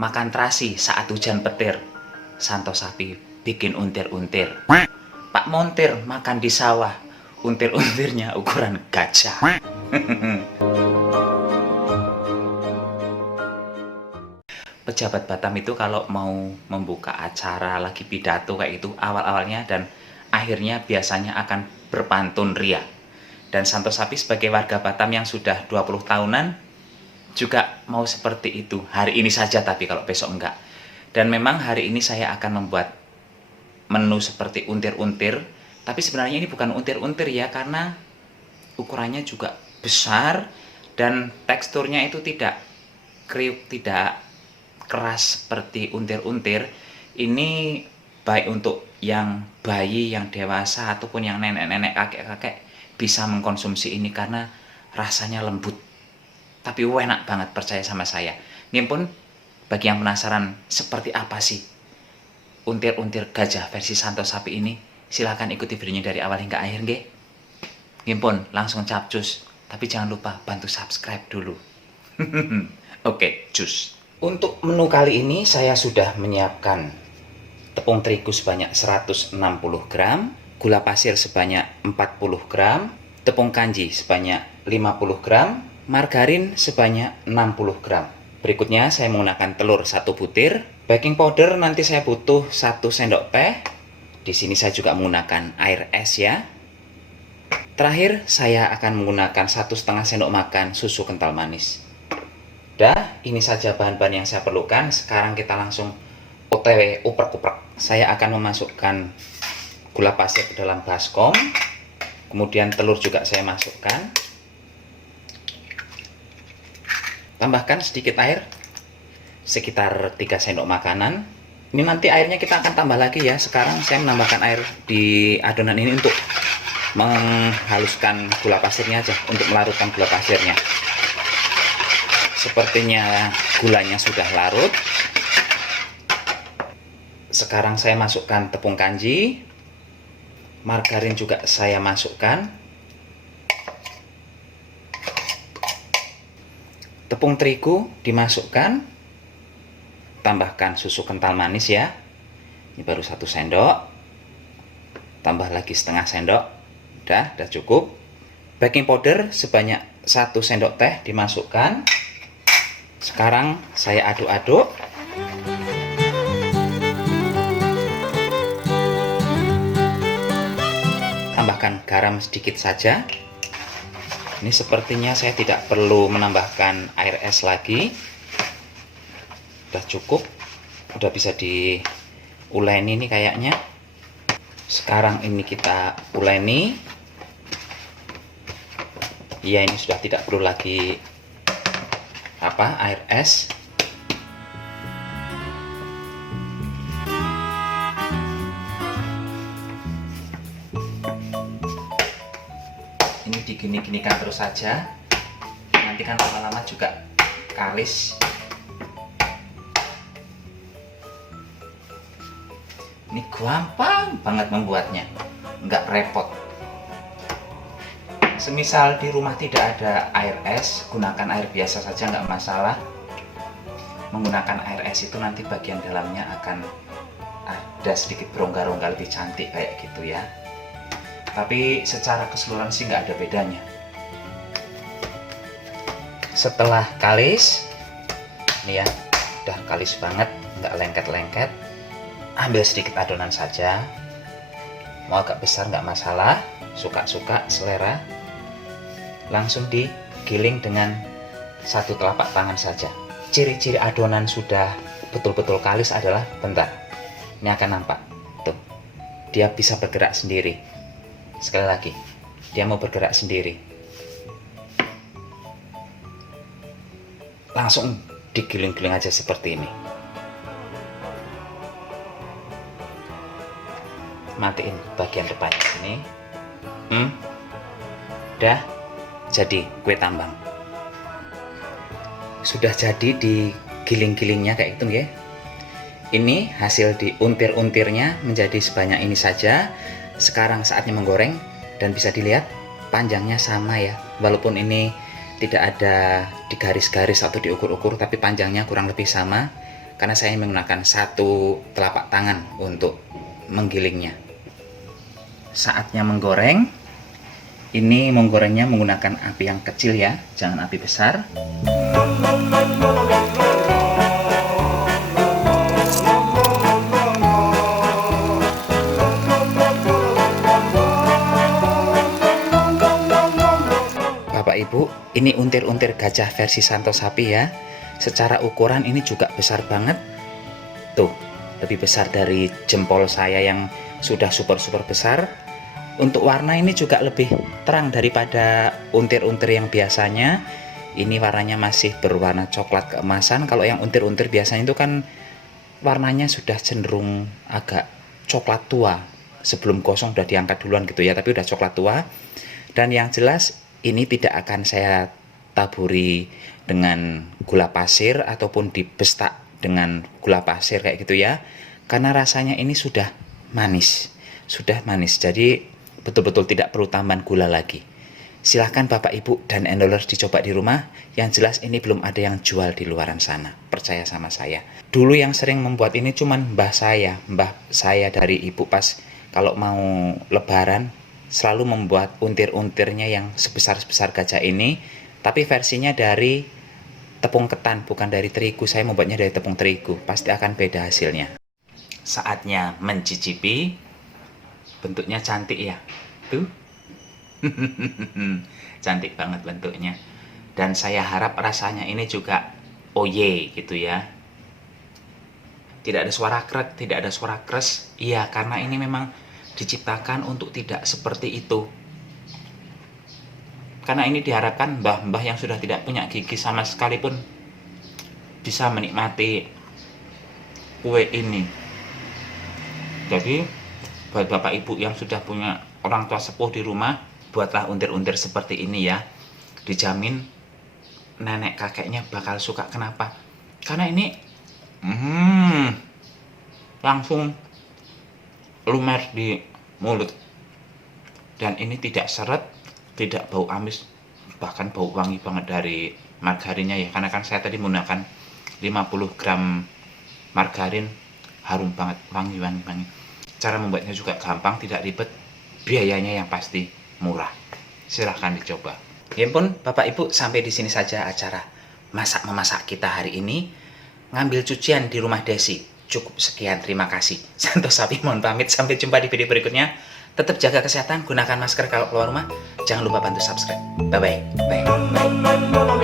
makan terasi saat hujan petir. Santo sapi bikin untir-untir. Pak montir makan di sawah. Untir-untirnya ukuran gajah. Pejabat Batam itu kalau mau membuka acara lagi pidato kayak itu awal-awalnya dan akhirnya biasanya akan berpantun ria. Dan Santo Sapi sebagai warga Batam yang sudah 20 tahunan juga mau seperti itu. Hari ini saja tapi kalau besok enggak. Dan memang hari ini saya akan membuat menu seperti untir-untir. Tapi sebenarnya ini bukan untir-untir ya, karena ukurannya juga besar dan teksturnya itu tidak kriuk, tidak keras seperti untir-untir. Ini baik untuk yang bayi, yang dewasa, ataupun yang nenek-nenek, kakek-kakek bisa mengkonsumsi ini karena rasanya lembut. Tapi enak banget, percaya sama saya. Ini pun bagi yang penasaran seperti apa sih untir-untir gajah versi Santo Sapi ini, silahkan ikuti videonya dari awal hingga akhir nggih. Nggih pun langsung capcus, tapi jangan lupa bantu subscribe dulu. Oke, cus. Untuk menu kali ini saya sudah menyiapkan tepung terigu sebanyak 160 gram, gula pasir sebanyak 40 gram, tepung kanji sebanyak 50 gram, margarin sebanyak 60 gram. Berikutnya saya menggunakan telur 1 butir, baking powder nanti saya butuh 1 sendok teh. Di sini saya juga menggunakan air es ya. Terakhir saya akan menggunakan 1,5 sendok makan susu kental manis. Dah, ini saja bahan-bahan yang saya perlukan. Sekarang kita langsung OTW uprek-uprek. Saya akan memasukkan gula pasir ke dalam baskom. Kemudian telur juga saya masukkan. Tambahkan sedikit air, sekitar 3 sendok makanan. Ini nanti airnya kita akan tambah lagi ya. Sekarang saya menambahkan air di adonan ini untuk menghaluskan gula pasirnya aja, untuk melarutkan gula pasirnya. Sepertinya gulanya sudah larut. Sekarang saya masukkan tepung kanji, margarin juga saya masukkan, tepung terigu dimasukkan, tambahkan susu kental manis ya. Ini baru 1 sendok, tambah lagi setengah sendok. Udah cukup. Baking powder sebanyak 1 sendok teh dimasukkan. Sekarang saya aduk-aduk. Tambahkan garam sedikit saja. Ini sepertinya saya tidak perlu menambahkan air es lagi. Udah cukup. Udah bisa diuleni nih kayaknya. Sekarang ini kita uleni. Ya, ini sudah tidak perlu lagi air es. Ini digini-ginikan terus saja, nanti kan lama-lama juga kalis. Ini gampang banget membuatnya, nggak repot. Semisal di rumah tidak ada air es, gunakan air biasa saja, nggak masalah. Menggunakan air es itu nanti bagian dalamnya akan ada sedikit berongga-rongga lebih cantik kayak gitu ya. Tapi secara keseluruhan sih nggak ada bedanya. Setelah kalis, ini ya, udah kalis banget, nggak lengket-lengket. Ambil sedikit adonan saja, mau agak besar nggak masalah, suka-suka selera. Langsung digiling dengan 1 telapak tangan saja. Ciri-ciri adonan sudah betul-betul kalis adalah, bentar, ini akan nampak tuh, dia bisa bergerak sendiri. Sekali lagi, dia mau bergerak sendiri. Langsung digiling-giling aja seperti ini. Matiin bagian depan ini. Udah jadi kue tambang. Sudah jadi digiling-gilingnya kayak itu ya. Ini hasil diuntir-untirnya menjadi sebanyak ini saja. Sekarang saatnya menggoreng dan bisa dilihat panjangnya sama ya. Walaupun ini tidak ada di garis-garis atau diukur-ukur, tapi panjangnya kurang lebih sama. karena saya menggunakan satu telapak tangan untuk menggilingnya. Saatnya menggoreng. Ini menggorengnya menggunakan api yang kecil ya, jangan api besar. Bapak Ibu, ini untir-untir gajah versi Santo Sapi ya. Secara ukuran ini juga besar banget. Tuh, lebih besar dari jempol saya yang sudah super besar. Untuk warna ini juga lebih terang daripada untir-untir yang biasanya. Ini warnanya masih berwarna coklat keemasan. Kalau yang untir-untir biasanya itu kan warnanya sudah cenderung agak coklat tua. Sebelum gosong udah diangkat duluan gitu ya, tapi udah coklat tua. Dan yang jelas ini tidak akan saya taburi dengan gula pasir ataupun dibestak dengan gula pasir kayak gitu ya, karena rasanya ini sudah manis, jadi betul-betul tidak perlu tambahan gula lagi. Silahkan Bapak Ibu dan endolers dicoba di rumah. Yang jelas ini belum ada yang jual di luaran sana, percaya sama saya. Dulu yang sering membuat ini cuman mbah saya dari ibu, pas kalau mau lebaran selalu membuat untir-untirnya yang sebesar-besar gajah ini, tapi versinya dari tepung ketan, bukan dari terigu. Saya membuatnya dari tepung terigu, pasti akan beda hasilnya. Saatnya mencicipi. Bentuknya cantik ya, tuh. Cantik banget bentuknya. Dan saya harap rasanya ini juga oye gitu ya. Tidak ada suara krek, tidak ada suara kres. Iya, karena ini memang diciptakan untuk tidak seperti itu. Karena ini diharapkan mbah-mbah yang sudah tidak punya gigi sama sekali pun bisa menikmati kue ini. Jadi buat Bapak Ibu yang sudah punya orang tua sepuh di rumah, buatlah untir-untir seperti ini ya. Dijamin nenek kakeknya bakal suka. Kenapa? Karena ini langsung lumer di mulut, dan ini tidak seret, tidak bau amis, bahkan bau wangi banget dari margarinnya ya, karena kan saya tadi menggunakan 50 gram margarin, harum banget, wangi. Cara membuatnya juga gampang, tidak ribet, biayanya yang pasti murah. Silahkan dicoba. Ya pun Bapak Ibu, sampai di sini saja acara masak-memasak kita hari ini. Ngambil cucian di rumah Desi. Cukup sekian, terima kasih. Santo Sapi mohon pamit, sampai jumpa di video berikutnya. Tetap jaga kesehatan, gunakan masker kalau keluar rumah. Jangan lupa bantu subscribe. Bye-bye. Bye.